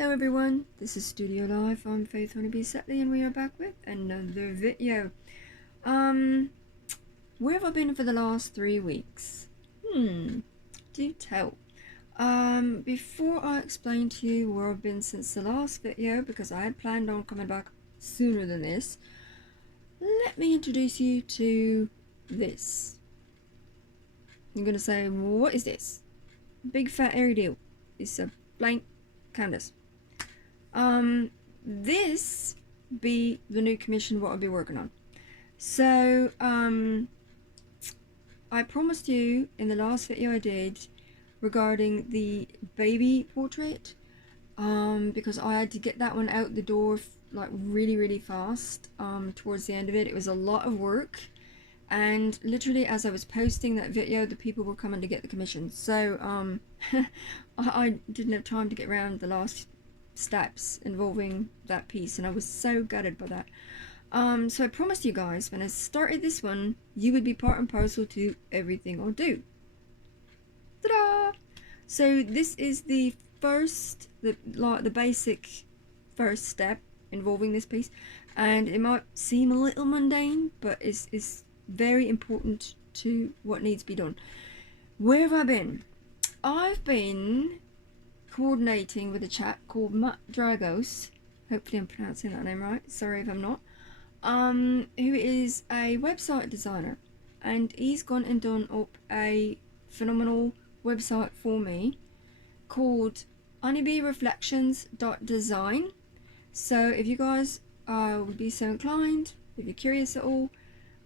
Hello everyone, this is Studiolife. I'm Faith Honeybee Setley and we are back with another video. Where have I been for the last 3 weeks? Do tell. Before I explain to you where I've been since the last video, because I had planned on coming back sooner than this, let me introduce you to this. You're gonna say, what is this? Big fat airy deal. It's a blank canvas. This be the new commission what I'll be working on. So I promised you in the last video I did regarding the baby portrait, because I had to get that one out the door like really fast. Towards the end of it, it was a lot of work, and literally as I was posting that video, the people were coming to get the commission. So I didn't have time to get around the last steps involving that piece, and I was so gutted by that. So I promised you guys when I started this one, you would be part and parcel to everything I'll do. Ta-da! So this is the first, the basic first step involving this piece, and it might seem a little mundane, but it's very important to what needs to be done. Where have I been? I've been coordinating with a chap called Matt Dragos. Hopefully I'm pronouncing that name right, sorry if I'm not. Who is a website designer, and he's gone and done up a phenomenal website for me called honeybeereflections.design. So if you guys would be so inclined, if you're curious at all,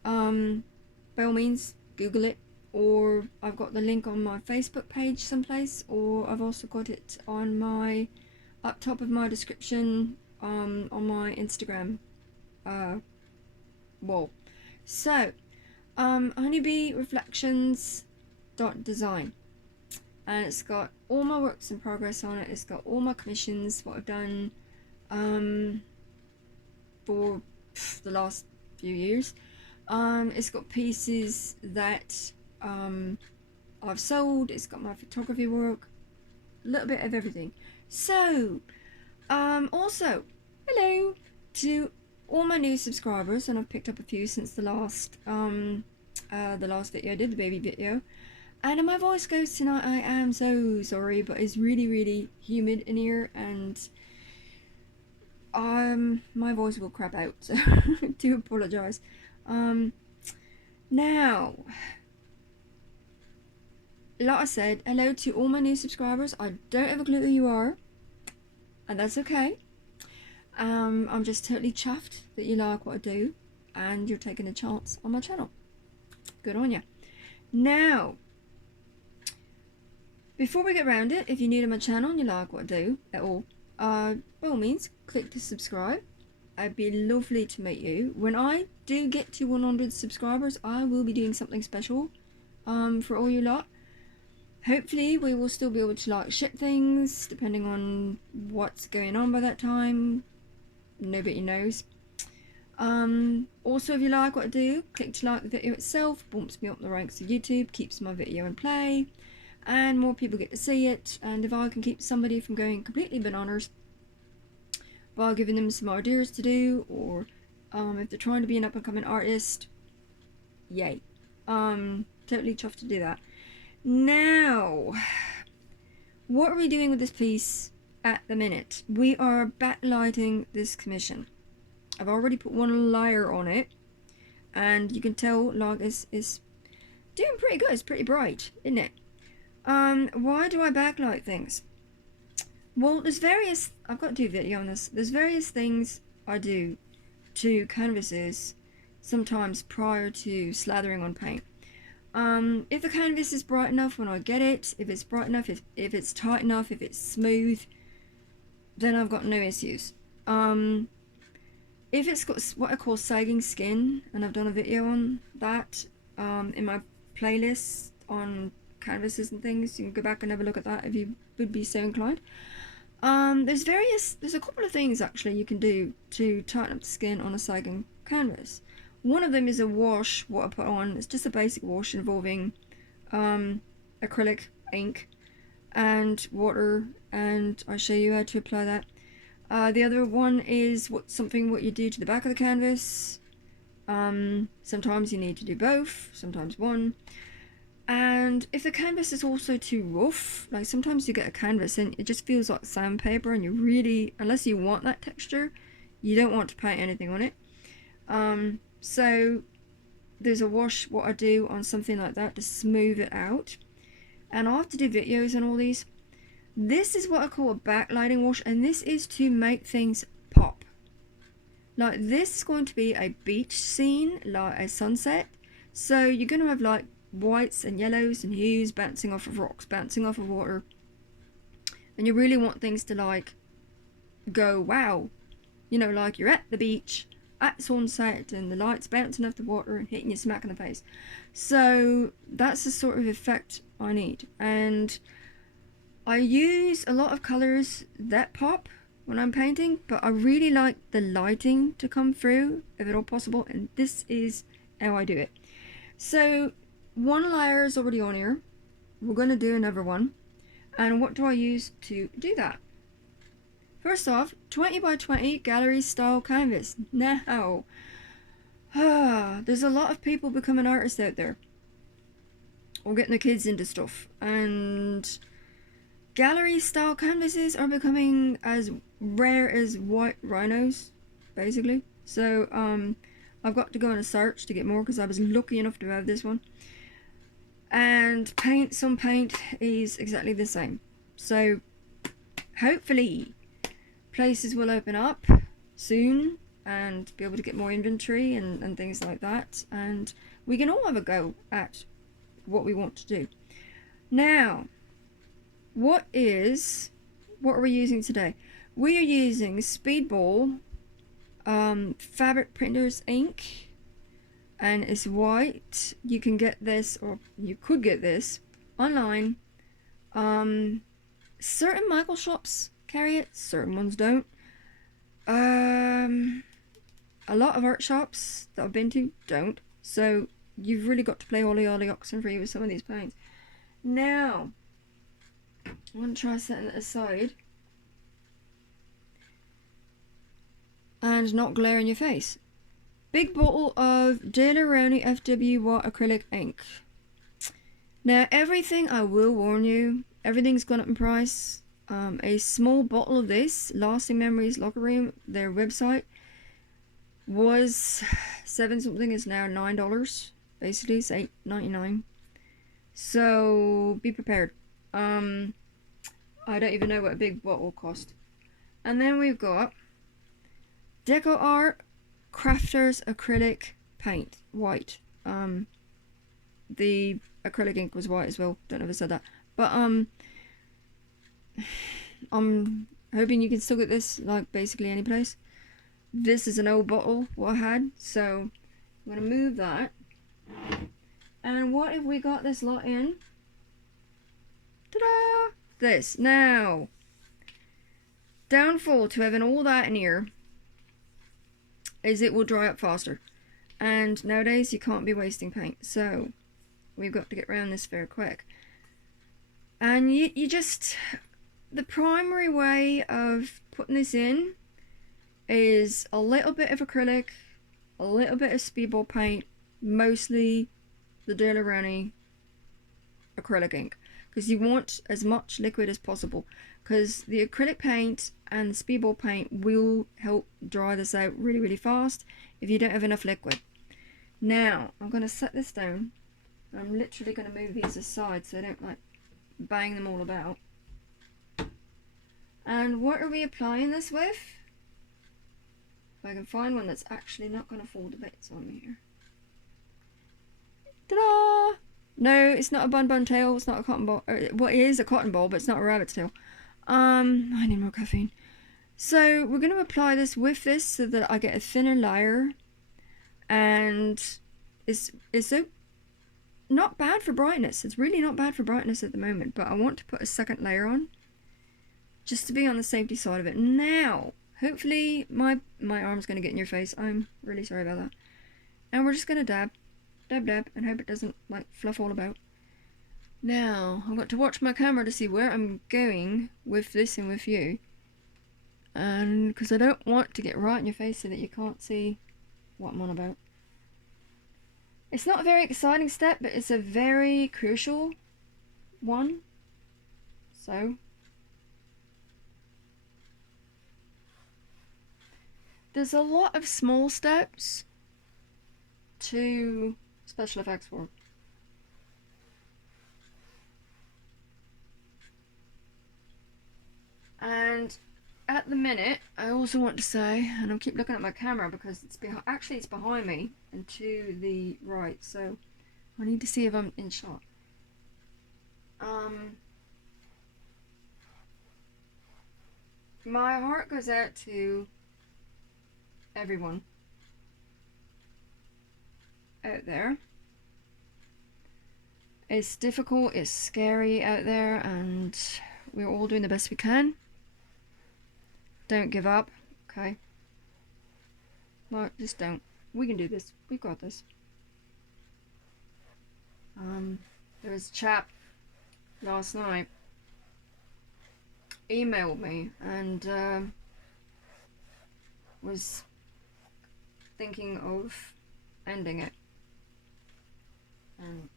by all means Google it, or I've got the link on my Facebook page someplace, or I've also got it on my up top of my description on my Instagram wall. So honeybeereflections.design, and it's got all my works in progress on it. It's got all my commissions, what I've done for the last few years. It's got pieces that I've sold. It's got my photography work, a little bit of everything. So also hello to all my new subscribers, and I've picked up a few since the last video I did, the baby video. And my voice goes tonight, I am so sorry, but it's really humid in here, and my voice will crap out, so I do apologize. Now, like I said, hello to all my new subscribers. I don't have a clue who you are, and that's okay. I'm just totally chuffed that you like what I do and you're taking a chance on my channel. Good on you. Now, before we get around it, if you're new to my channel and you like what I do at all, by all means click to subscribe. It'd be lovely to meet you. When I do get to 100 subscribers, I will be doing something special for all you lot. Hopefully we will still be able to like ship things depending on what's going on by that time. Nobody knows. Also, if you like what I do, click to like the video itself. Bumps me up the ranks of YouTube, keeps my video in play, and more people get to see it. And if I can keep somebody from going completely bananas by giving them some ideas to do, or if they're trying to be an up and coming artist, yay. Totally chuffed to do that. Now, what are we doing with this piece at the minute? We are backlighting this commission. I've already put one layer on it, and you can tell like it's doing pretty good. It's pretty bright, isn't it? Why do I backlight things? Well, there's various, I've got to do a video on this. There's various things I do to canvases sometimes prior to slathering on paint. If the canvas is bright enough when I get it, if it's bright enough, if it's tight enough, if it's smooth, then I've got no issues. If it's got what I call sagging skin, and I've done a video on that in my playlist on canvases and things, you can go back and have a look at that if you would be so inclined. There's a couple of things actually you can do to tighten up the skin on a sagging canvas. One of them is a wash, what I put on. It's just a basic wash involving acrylic ink and water, and I'll show you how to apply that. The other one is what you do to the back of the canvas. Sometimes you need to do both, sometimes one. And if the canvas is also too rough, like sometimes you get a canvas and it just feels like sandpaper, and you really, unless you want that texture, you don't want to paint anything on it. So there's a wash, what I do on something like that to smooth it out. And I have to do videos on all these. This is what I call a backlighting wash, and this is to make things pop. Like this is going to be a beach scene, like a sunset. So you're going to have like whites and yellows and hues bouncing off of rocks, bouncing off of water. And you really want things to like go wow. You know, like you're at the beach at sunset and the lights bouncing off the water and hitting you smack in the face. So that's the sort of effect I need. And I use a lot of colours that pop when I'm painting, but I really like the lighting to come through if at all possible, and this is how I do it. So one layer is already on here. We're going to do another one. And what do I use to do that? First off, 20 by 20 gallery style canvas. Now, there's a lot of people becoming artists out there, or getting the kids into stuff, and gallery style canvases are becoming as rare as white rhinos, basically. So I've got to go on a search to get more, because I was lucky enough to have this one. And some paint is exactly the same. So hopefully places will open up soon and be able to get more inventory and things like that, and we can all have a go at what we want to do. Now, what are we using today? We are using Speedball fabric printers ink, and it's white. You can get this, or you could get this online. Certain Michael shops carry it, certain ones don't. A lot of art shops that I've been to don't. So you've really got to play Ollie Ollie Oxenfree with some of these paints. Now, I want to try setting it aside and not glare in your face. Big bottle of Daleroni FW Watt acrylic ink. Now, everything, I will warn you, everything's gone up in price. A small bottle of this, Lasting Memories Locker Room, their website, was $7 something, is now $9. Basically, it's $8.99. So be prepared. I don't even know what a big bottle cost. And then we've got Deco Art Crafters Acrylic Paint, white. The acrylic ink was white as well. Don't know if I said that, but I'm hoping you can still get this like basically any place. This is an old bottle what I had, so I'm gonna move that. And what have we got this lot in? Ta-da! This. Now, downfall to having all that in here is it will dry up faster, and nowadays you can't be wasting paint, so we've got to get around this very quick. And you just, the primary way of putting this in is a little bit of acrylic, a little bit of Speedball paint, mostly the Daleroni acrylic ink, because you want as much liquid as possible, because the acrylic paint and the Speedball paint will help dry this out really, really fast if you don't have enough liquid. Now, I'm going to set this down. I'm literally going to move these aside so I don't like bang them all about. And what are we applying this with? If I can find one that's actually not going to fall to bits on me here. Ta-da! No, it's not a bun tail, it's not a cotton ball. Well, it is a cotton ball, but it's not a rabbit's tail. I need more caffeine. So we're going to apply this with this so that I get a thinner layer. And it's so not bad for brightness. It's really not bad for brightness at the moment, but I want to put a second layer on just to be on the safety side of it. Now, hopefully my arm's going to get in your face. I'm really sorry about that. And we're just going to dab, and hope it doesn't like fluff all about. Now, I've got to watch my camera to see where I'm going with this and with you. And because I don't want to get right in your face so that you can't see what I'm on about. It's not a very exciting step, but it's a very crucial one. So, there's a lot of small steps to special effects work. And at the minute, I also want to say, and I keep looking at my camera because it's actually it's behind me and to the right, so I need to see if I'm in shot. My heart goes out to everyone out there. It's difficult, it's scary out there, and we're all doing the best we can. Don't give up, okay? Well, just don't. We can do this. We've got this. There was a chap last night emailed me and was thinking of ending it. And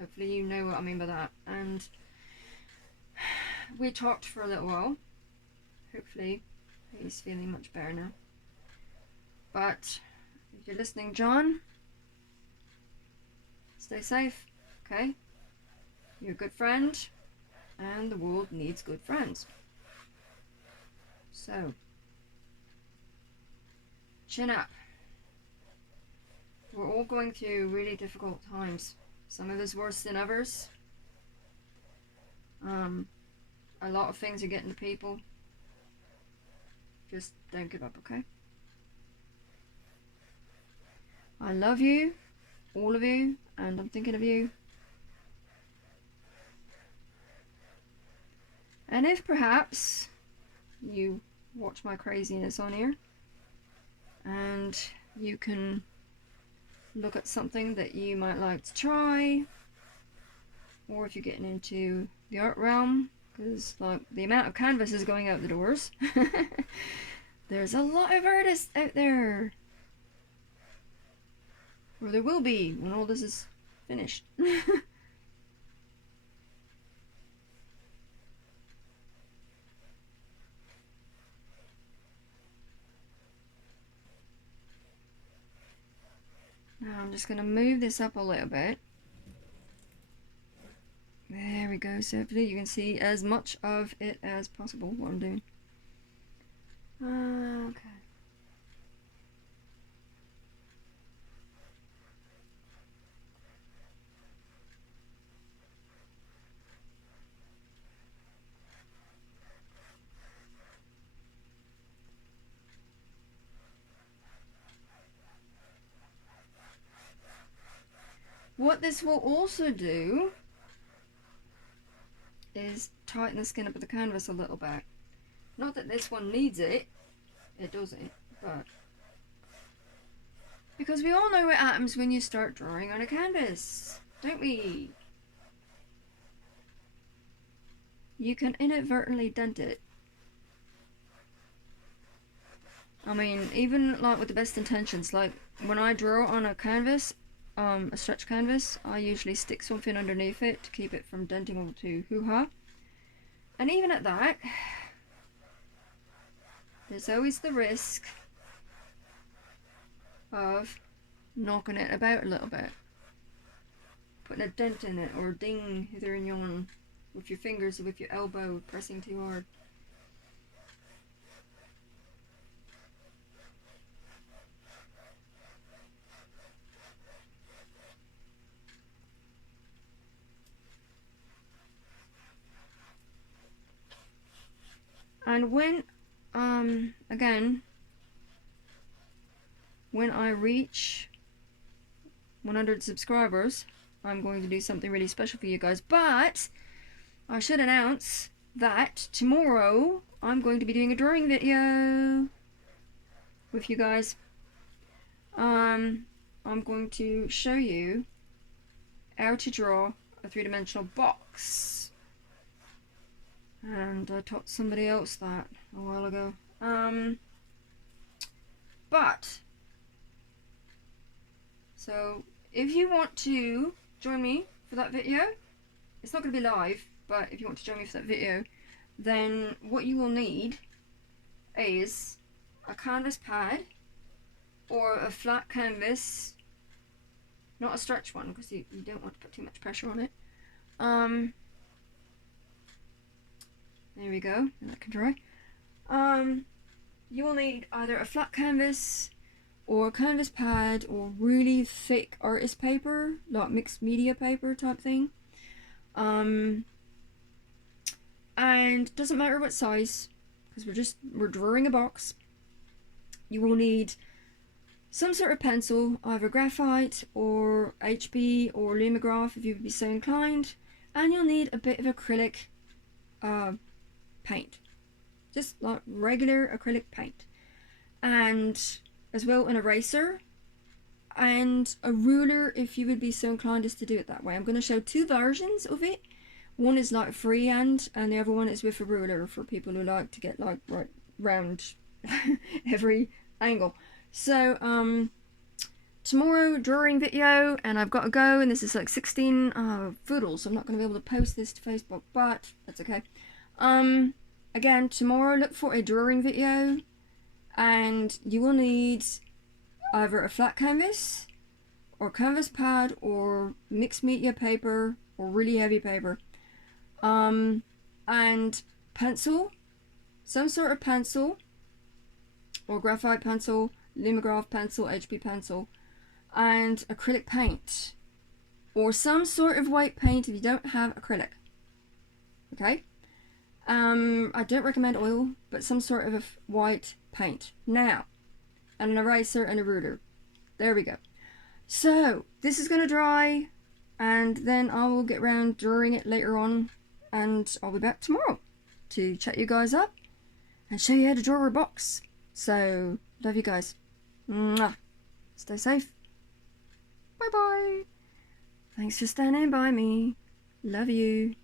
hopefully you know what I mean by that. And we talked for a little while. Hopefully he's feeling much better now. But if you're listening, John, stay safe, okay? You're a good friend, and the world needs good friends. So, chin up. We're all going through really difficult times. Some of us worse than others. A lot of things are getting to people. Just don't give up, okay? I love you, all of you, and I'm thinking of you. And if perhaps you watch my craziness on here and you can look at something that you might like to try, or if you're getting into the art realm, because like the amount of canvases going out the doors, there's a lot of artists out there, or there will be when all this is finished. Now I'm just going to move this up a little bit. There we go, so hopefully you can see as much of it as possible, what I'm doing. Okay. What this will also do is tighten the skin up of the canvas a little bit. Not that this one needs it, it doesn't, but because we all know what happens when you start drawing on a canvas, don't we? You can inadvertently dent it. I mean, even like with the best intentions, like when I draw on a canvas, a stretch canvas, I usually stick something underneath it to keep it from denting onto hoo-ha. And even at that, there's always the risk of knocking it about a little bit, putting a dent in it, or a ding hither and yon with your fingers or with your elbow pressing too hard. And when, again, when I reach 100 subscribers, I'm going to do something really special for you guys. But I should announce that tomorrow I'm going to be doing a drawing video with you guys. I'm going to show you how to draw a three-dimensional box. And I taught somebody else that a while ago. But so if you want to join me for that video, it's not going to be live, but if you want to join me for that video, then what you will need is a canvas pad or a flat canvas, not a stretch one because you don't want to put too much pressure on it. There we go, and that can dry. You will need either a flat canvas or a canvas pad or really thick artist paper, like mixed media paper type thing. And doesn't matter what size, because we're drawing a box. You will need some sort of pencil, either graphite or HB or Lumograph if you would be so inclined, and you'll need a bit of acrylic paint, just like regular acrylic paint, and as well an eraser and a ruler if you would be so inclined as to do it that way. I'm going to show two versions of it. One is like freehand and the other one is with a ruler for people who like to get like right round every angle. So tomorrow drawing video, and I've got to go, and this is like 16 foodles, so I'm not going to be able to post this to Facebook, but that's okay. Again, tomorrow look for a drawing video, and you will need either a flat canvas or canvas pad or mixed media paper or really heavy paper, and pencil, some sort of pencil or graphite pencil, Lumograph pencil, HB pencil, and acrylic paint or some sort of white paint if you don't have acrylic. Okay. I don't recommend oil, but some sort of a white paint. Now, and an eraser and a ruler. There we go. So this is going to dry, and then I will get around drawing it later on, and I'll be back tomorrow to chat you guys up and show you how to draw a box. So love you guys. Mwah. Stay safe. Bye bye. Thanks for standing by me. Love you.